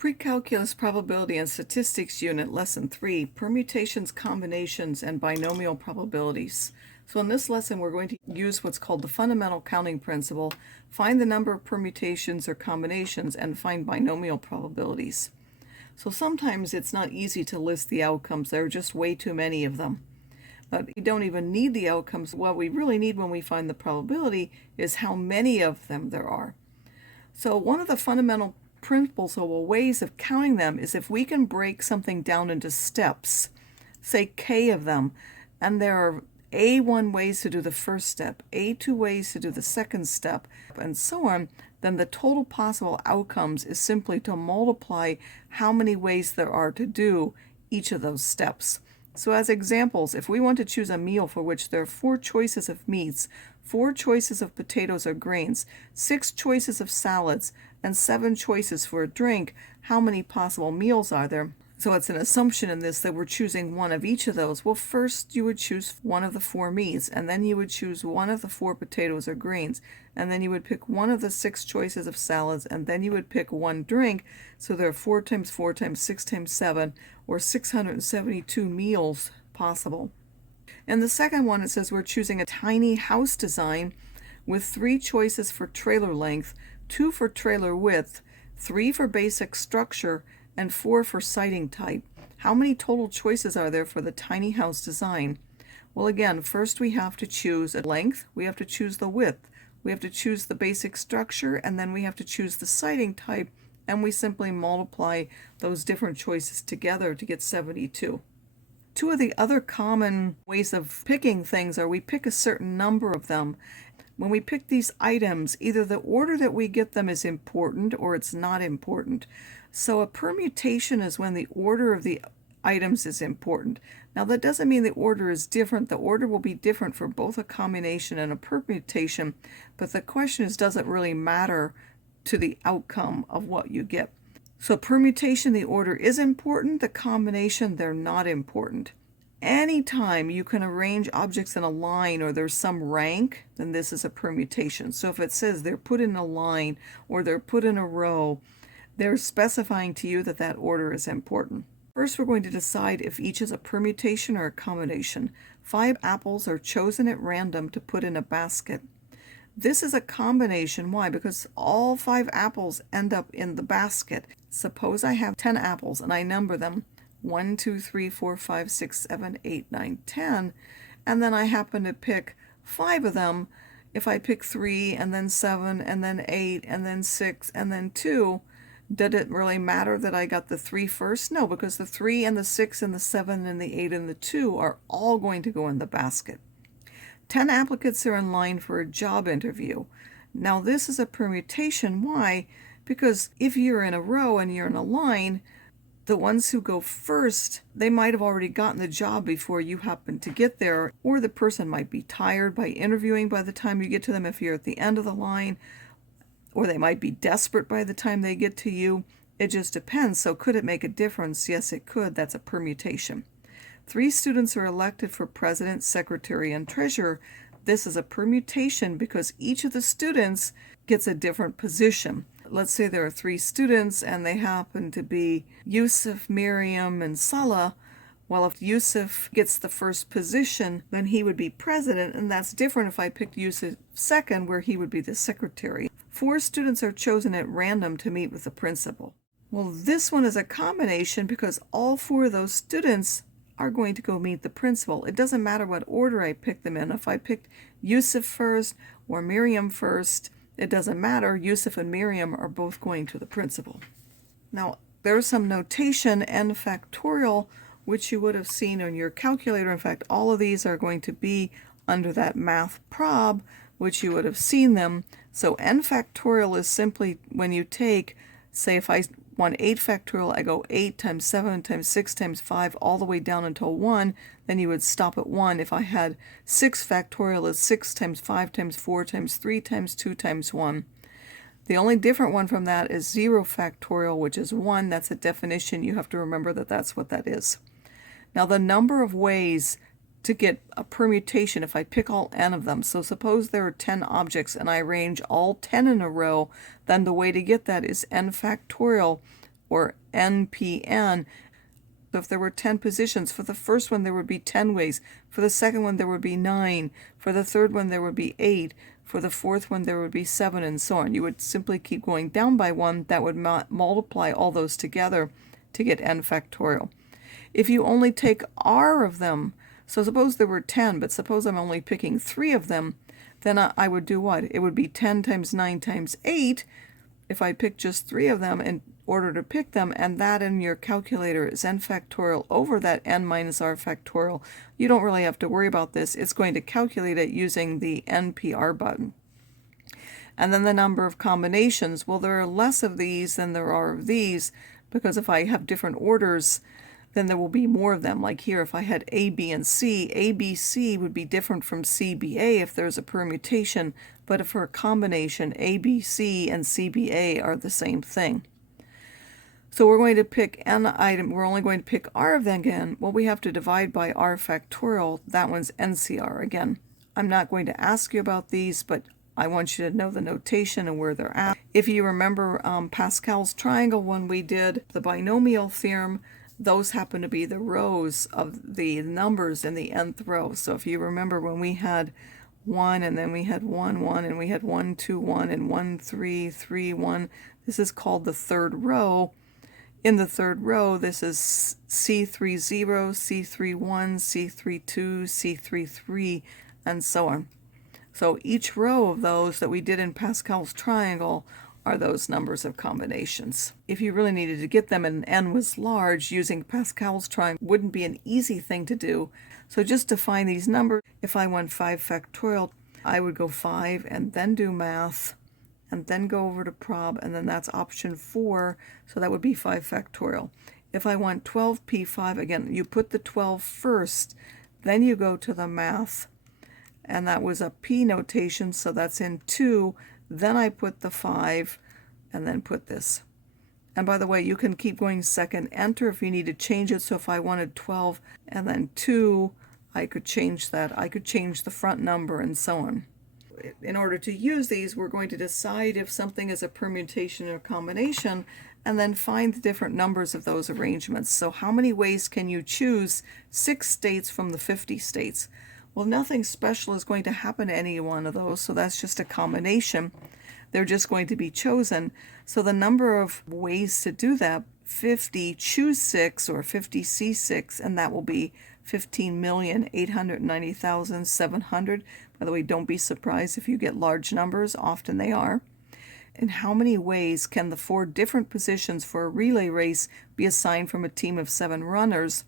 Pre-calculus probability and statistics unit, lesson 3, permutations, combinations, and binomial probabilities. So in this lesson, we're going to use what's called the fundamental counting principle, find the number of permutations or combinations, and find binomial probabilities. So sometimes it's not easy to list the outcomes. There are just way too many of them. But we don't even need the outcomes. What we really need when we find the probability is how many of them there are. So one of the fundamental principles or ways of counting them is if we can break something down into steps, say k of them, and there are A1 ways to do the first step, A2 ways to do the second step, and so on, then the total possible outcomes is simply to multiply how many ways there are to do each of those steps. So as examples, if we want to choose a meal for which there are 4 choices of meats, 4 choices of potatoes or grains, 6 choices of salads, and 7 choices for a drink, how many possible meals are there? So it's an assumption in this that we're choosing one of each of those. Well, first you would choose one of the 4 meats, and then you would choose one of the 4 potatoes or grains, and then you would pick one of the 6 choices of salads, and then you would pick one drink. So there are 4 times 4 times 6 times 7, or 672 meals possible. In the second one, it says we're choosing a tiny house design with 3 choices for trailer length, 2 for trailer width, 3 for basic structure, and 4 for siding type. How many total choices are there for the tiny house design? Well, again, first we have to choose a length, we have to choose the width, we have to choose the basic structure, and then we have to choose the siding type, and we simply multiply those different choices together to get 72. Two of the other common ways of picking things are we pick a certain number of them. When we pick these items, either the order that we get them is important or it's not important. So a permutation is when the order of the items is important. Now that doesn't mean the order is different. The order will be different for both a combination and a permutation, but the question is, does it really matter to the outcome of what you get? So permutation, the order is important. The combination, they're not important. Anytime you can arrange objects in a line or there's some rank, then this is a permutation. So if it says they're put in a line or they're put in a row, they're specifying to you that that order is important. First, we're going to decide if each is a permutation or a combination. 5 apples are chosen at random to put in a basket. This is a combination. Why? Because all 5 apples end up in the basket. Suppose I have 10 apples and I number them 1, 2, 3, 4, 5, 6, 7, 8, 9, 10, and then I happen to pick 5 of them. If I pick 3 and then 7 and then 8 and then 6 and then 2, did it really matter that I got the 3 first? No, because the 3 and the 6 and the 7 and the 8 and the 2 are all going to go in the basket. 10 applicants are in line for a job interview. Now this is a permutation. Why? Because if you're in a row and you're in a line, the ones who go first, they might have already gotten the job before you happen to get there, or the person might be tired by interviewing by the time you get to them if you're at the end of the line, or they might be desperate by the time they get to you. It just depends. So could it make a difference? Yes, it could. That's a permutation. 3 students are elected for president, secretary, and treasurer. This is a permutation because each of the students gets a different position. Let's say there are 3 students and they happen to be Yusuf, Miriam, and Salah. Well, if Yusuf gets the first position, then he would be president, and that's different if I picked Yusuf second, where he would be the secretary. 4 students are chosen at random to meet with the principal. Well, this one is a combination because all 4 of those students are going to go meet the principal. It doesn't matter what order I pick them in. If I picked Yusuf first or Miriam first, it doesn't matter. Yusuf and Miriam are both going to the principal. Now, there's some notation, n factorial, which you would have seen on your calculator. In fact, all of these are going to be under that math prob, which you would have seen them. So n factorial is simply when you take, say if I want 8 factorial, I go 8 times 7 times 6 times 5 all the way down until 1, then you would stop at 1. If I had 6 factorial, is 6 times 5 times 4 times 3 times 2 times 1. The only different one from that is 0 factorial, which is 1. That's a definition. You have to remember that that's what that is. Now the number of ways to get a permutation if I pick all n of them. So suppose there are 10 objects and I arrange all 10 in a row, then the way to get that is n factorial or NPN. So if there were 10 positions, for the first one there would be 10 ways, for the second one there would be 9, for the third one there would be 8, for the fourth one there would be 7, and so on. You would simply keep going down by one. That would multiply all those together to get n factorial. If you only take r of them, so suppose there were 10, but suppose I'm only picking 3 of them, then I would do what? It would be 10 times 9 times 8 if I pick just 3 of them in order to pick them, and that in your calculator is n factorial over that n minus r factorial. You don't really have to worry about this. It's going to calculate it using the NPR button. And then the number of combinations. Well, there are less of these than there are of these, because if I have different orders, then there will be more of them. Like here, if I had A, B, and C, A, B, C would be different from C, B, A if there's a permutation, but if for a combination, A, B, C, and C, B, A are the same thing. So we're going to pick n item, we're only going to pick r of them again. Well, we have to divide by r factorial. That one's NCR. Again, I'm not going to ask you about these, but I want you to know the notation and where they're at. If you remember Pascal's triangle when we did the binomial theorem, those happen to be the rows of the numbers in the nth row. So if you remember when we had 1 and then we had 1, 1, and we had 1, 2, 1, and 1, 3, 3, 1, this is called the third row. In the third row, this is C30, C31, C32, C33, and so on. So each row of those that we did in Pascal's triangle are those numbers of combinations. If you really needed to get them and n was large, using Pascal's triangle wouldn't be an easy thing to do. So just to find these numbers, if I want 5 factorial, I would go 5 and then do math, and then go over to prob, and then that's option 4, so that would be 5 factorial. If I want 12p5, again, you put the 12 first, then you go to the math, and that was a p notation, so that's in 2, then I put the 5, and then put this. And by the way, you can keep going second enter if you need to change it, so if I wanted 12 and then 2, I could change that. I could change the front number and so on. In order to use these, we're going to decide if something is a permutation or combination, and then find the different numbers of those arrangements. So how many ways can you choose 6 states from the 50 states? Well, nothing special is going to happen to any one of those, so that's just a combination. They're just going to be chosen. So the number of ways to do that, 50, choose 6, or 50C6, and that will be 15,890,700. By the way, don't be surprised if you get large numbers. Often they are. And how many ways can the 4 different positions for a relay race be assigned from a team of 7 runners?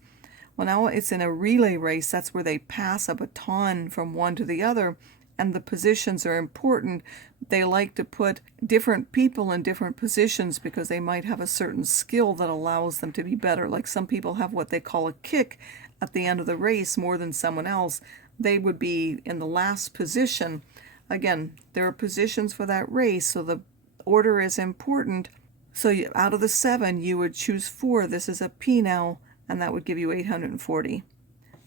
Well, now it's in a relay race. That's where they pass a baton from one to the other, and the positions are important. They like to put different people in different positions because they might have a certain skill that allows them to be better. Like some people have what they call a kick at the end of the race more than someone else. They would be in the last position. Again, there are positions for that race, so the order is important. So out of the 7, you would choose 4. This is a P now, and that would give you 840.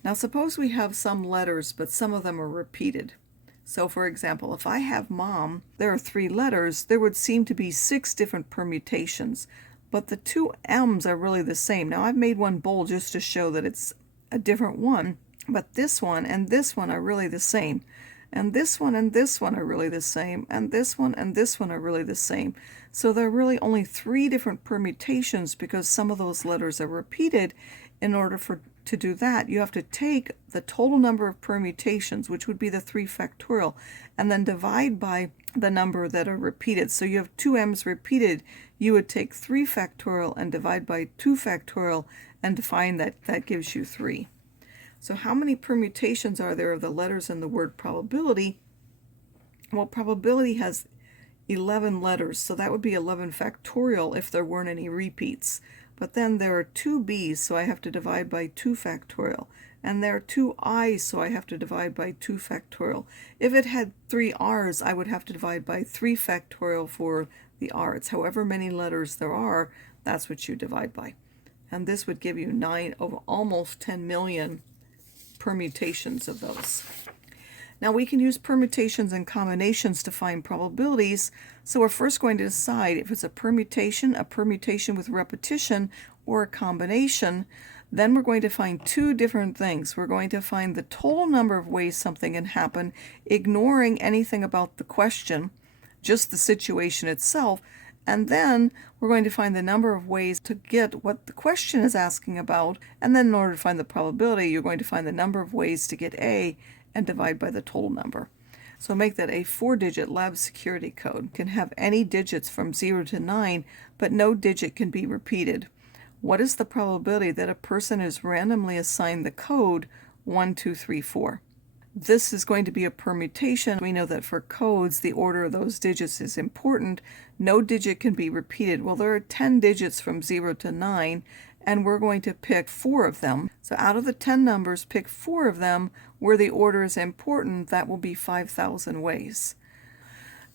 Now suppose we have some letters, but some of them are repeated. So for example, if I have mom, there are 3 letters, there would seem to be 6 different permutations, but the 2 M's are really the same. Now I've made one bold just to show that it's a different one, but this one and this one are really the same. And this one and this one are really the same, and this one and this one are really the same. So there are really only 3 different permutations because some of those letters are repeated. In order to do that, you have to take the total number of permutations, which would be the 3 factorial, and then divide by the number that are repeated. So you have 2 M's repeated. You would take 3 factorial and divide by 2 factorial and find that that gives you 3. So how many permutations are there of the letters in the word probability? Well, probability has 11 letters, so that would be 11 factorial if there weren't any repeats. But then there are 2 B's, so I have to divide by 2 factorial. And there are 2 I's, so I have to divide by 2 factorial. If it had 3 R's, I would have to divide by 3 factorial for the R. It's however many letters there are, that's what you divide by. And this would give you 9 of almost 10 million permutations of those. Now we can use permutations and combinations to find probabilities. So we're first going to decide if it's a permutation with repetition, or a combination. Then we're going to find two different things. We're going to find the total number of ways something can happen, ignoring anything about the question, just the situation itself. And then we're going to find the number of ways to get what the question is asking about. And then in order to find the probability, you're going to find the number of ways to get A and divide by the total number. So make that a 4-digit lab security code. It can have any digits from 0 to 9, but no digit can be repeated. What is the probability that a person is randomly assigned the code 1, 2, 3, 4? This is going to be a permutation. We know that for codes, the order of those digits is important. No digit can be repeated. Well, there are 10 digits from 0 to 9, and we're going to pick 4 of them. So out of the 10 numbers, pick 4 of them where the order is important. That will be 5,000 ways.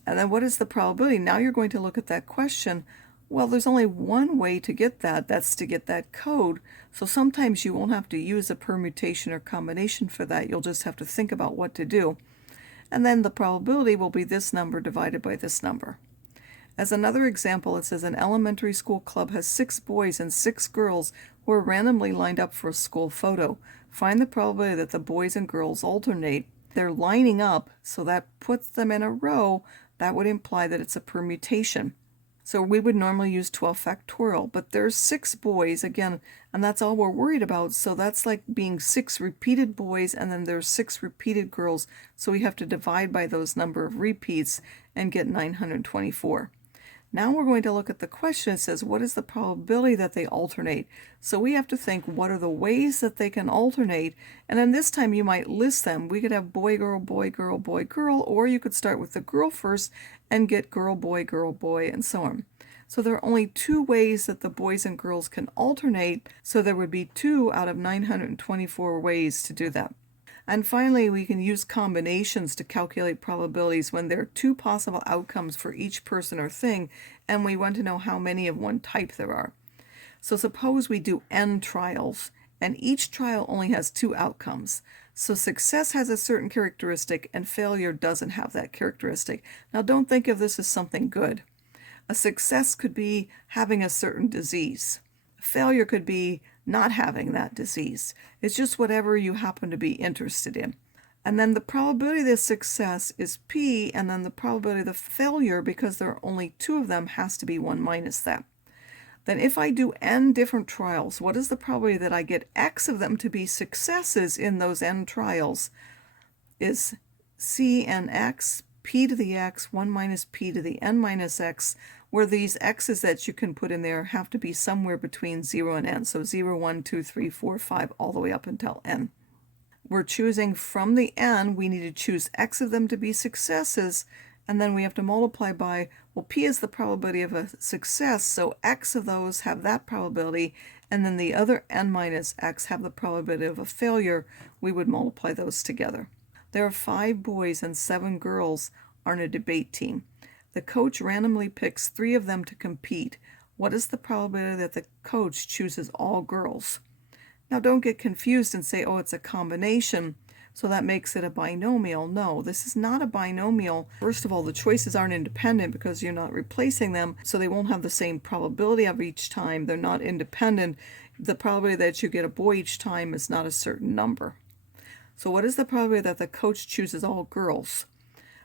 And then what is the probability? Now you're going to look at that question. Well, there's only one way to get that. That's to get that code. So sometimes you won't have to use a permutation or combination for that. You'll just have to think about what to do. And then the probability will be this number divided by this number. As another example, it says an elementary school club has 6 boys and 6 girls who are randomly lined up for a school photo. Find the probability that the boys and girls alternate. They're lining up, so that puts them in a row. That would imply that it's a permutation. So we would normally use 12 factorial, but there's 6 boys again, and that's all we're worried about. So that's like being 6 repeated boys, and then there's 6 repeated girls. So we have to divide by those number of repeats and get 924. Now we're going to look at the question. It says, what is the probability that they alternate? So we have to think, what are the ways that they can alternate? And then this time you might list them. We could have boy, girl, boy, girl, boy, girl, or you could start with the girl first and get girl, boy, and so on. So there are only 2 ways that the boys and girls can alternate. So there would be 2 out of 924 ways to do that. And finally, we can use combinations to calculate probabilities when there are 2 possible outcomes for each person or thing, and we want to know how many of one type there are. So suppose we do n trials, and each trial only has 2 outcomes. So success has a certain characteristic, and failure doesn't have that characteristic. Now don't think of this as something good. A success could be having a certain disease. Failure could be not having that disease. It's just whatever you happen to be interested in. And then the probability of the success is P, and then the probability of the failure, because there are only 2 of them, has to be 1 minus that. Then if I do n different trials, what is the probability that I get x of them to be successes in those n trials? Is C n x, p to the x, 1 minus p to the n minus x, where these x's that you can put in there have to be somewhere between 0 and n. So 0, 1, 2, 3, 4, 5, all the way up until n. We're choosing from the n, we need to choose x of them to be successes, and then we have to multiply by, well, p is the probability of a success, so x of those have that probability, and then the other n minus x have the probability of a failure. We would multiply those together. There are 5 boys and 7 girls on a debate team. The coach randomly picks 3 of them to compete. What is the probability that the coach chooses all girls? Now don't get confused and say, oh, it's a combination, so that makes it a binomial. No, this is not a binomial. First of all, the choices aren't independent because you're not replacing them, so they won't have the same probability of each time. They're not independent. The probability that you get a boy each time is not a certain number. So what is the probability that the coach chooses all girls?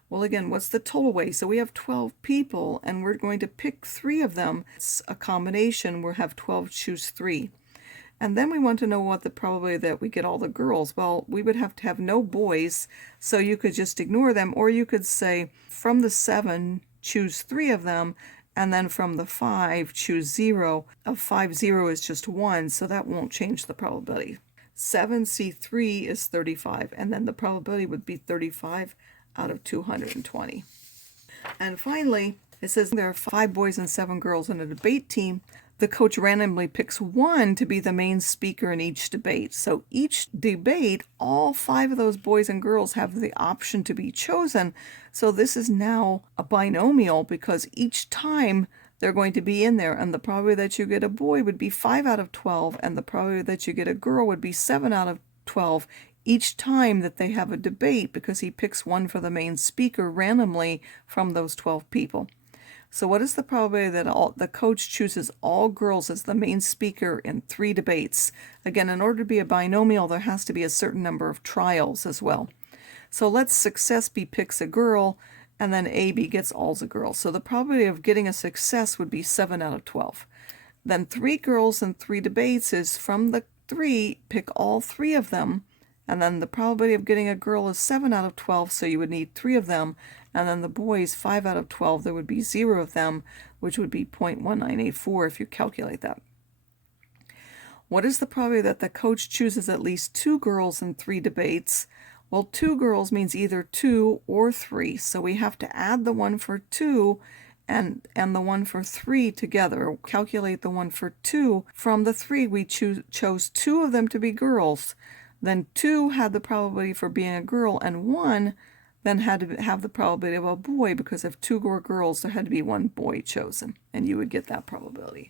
Well, again, what's the total way? So we have 12 people, and we're going to pick 3 of them. It's a combination. We'll have 12 choose 3. And then we want to know what the probability that we get all the girls. Well, we would have to have no boys, so you could just ignore them, or you could say from the 7, choose 3 of them, and then from the 5, choose 0. Of 5, 0 is just 1, so that won't change the probability. 7C3 is 35, and then the probability would be 35 out of 220. And finally, it says there are 5 boys and 7 girls in a debate team. The coach randomly picks 1 to be the main speaker in each debate. So each debate, all 5 of those boys and girls have the option to be chosen. So this is now a binomial because each time they're going to be in there, and the probability that you get a boy would be 5 out of 12, and the probability that you get a girl would be 7 out of 12. each time that they have a debate, because he picks one for the main speaker randomly from those 12 people. So what is the probability that the coach chooses all girls as the main speaker in 3 debates? Again, in order to be a binomial, there has to be a certain number of trials as well. So let's success B picks a girl, and then AB gets all the girls. So the probability of getting a success would be 7 out of 12. Then 3 girls in 3 debates is from the 3, pick all 3 of them, and then the probability of getting a girl is 7 out of 12, so you would need 3 of them, and then the boys 5 out of 12, there would be 0 of them, which would be 0.1984 if you calculate that. What is the probability that the coach chooses at least 2 girls in 3 debates? Well, 2 girls means either 2 or 3, so we have to add the one for 2 and the one for 3 together. Calculate the one for 2. From the 3, we chose 2 of them to be girls. Then 2 had the probability for being a girl, and 1 then had to have the probability of a boy, because if 2 were girls, there had to be 1 boy chosen, and you would get that probability.